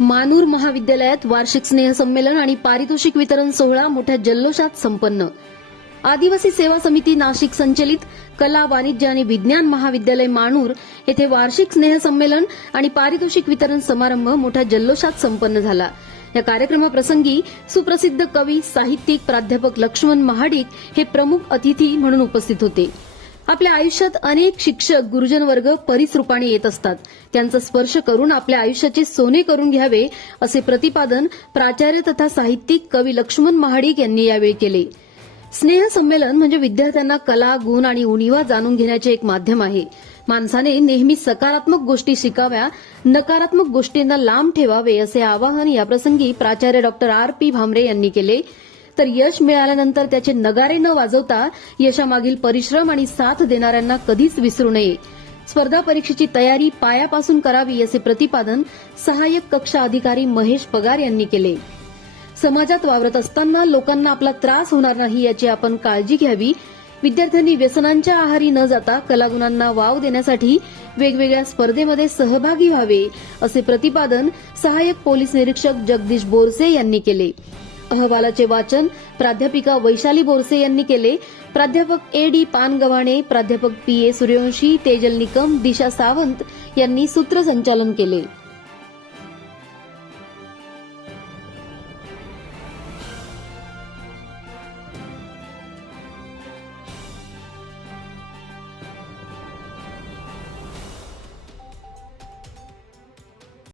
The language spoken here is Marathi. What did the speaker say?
मानूर महाविद्यालयात वार्षिक स्नेहसंमेलन आणि पारितोषिक वितरण सोहळा मोठ्या जल्लोषात संपन्न. आदिवासी सेवा समिती नाशिक संचलित कला वाणिज्य आणि विज्ञान महाविद्यालय माणूर येथे वार्षिक स्नेहसंमेलन आणि पारितोषिक वितरण समारंभ मोठ्या जल्लोषात संपन्न झाला. या कार्यक्रमाप्रसंगी सुप्रसिद्ध कवी साहित्यिक प्राध्यापक लक्ष्मण महाडिक हे प्रमुख अतिथी म्हणून उपस्थित होते. आपल्या आयुष्यात अनेक शिक्षक गुरुजन वर्ग परिसरूपाने येत असतात. त्यांचा स्पर्श करून आपल्या आयुष्याचे सोने करून घ्यावे असे प्रतिपादन प्राचार्य तथा साहित्यिक कवी लक्ष्मण महाडिक यांनी यावेळी केले. स्नेह संमेलन म्हणजे विद्यार्थ्यांना कला गुण आणि उणीवा जाणून घेण्याचे एक माध्यम आहे. माणसाने नेहमी सकारात्मक गोष्टी शिकाव्या नकारात्मक गोष्टींना लांब ठेवावे असे आवाहन याप्रसंगी प्राचार्य डॉक्टर आर पी भामरे यांनी केले. तर यश मिळाल्यानंतर त्याचे नगारे न वाजवता यशामागील परिश्रम आणि साथ देणाऱ्यांना कधीच विसरू नये. स्पर्धा परीक्षेची तयारी पायापासून करावी असे प्रतिपादन सहाय्यक कक्षा अधिकारी महेश पगार यांनी केले. समाजात वावरत असताना लोकांना आपला त्रास होणार नाही याची आपण काळजी घ्यावी. विद्यार्थ्यांनी व्यसनांच्या आहारी न जाता कलागुणांना वाव देण्यासाठी वेगवेगळ्या स्पर्धेमध्ये सहभागी व्हावे असे प्रतिपादन सहाय्यक पोलीस निरीक्षक जगदीश बोरसे यांनी केले. अहवालाचे वाचन प्राध्यापिका वैशाली बोरसे यांनी केले. प्राध्यापक ए डी पानगव्हाणे प्राध्यापक पी ए सूर्यवंशी तेजल निकम दिशा सावंत यांनी सूत्रसंचालन केले.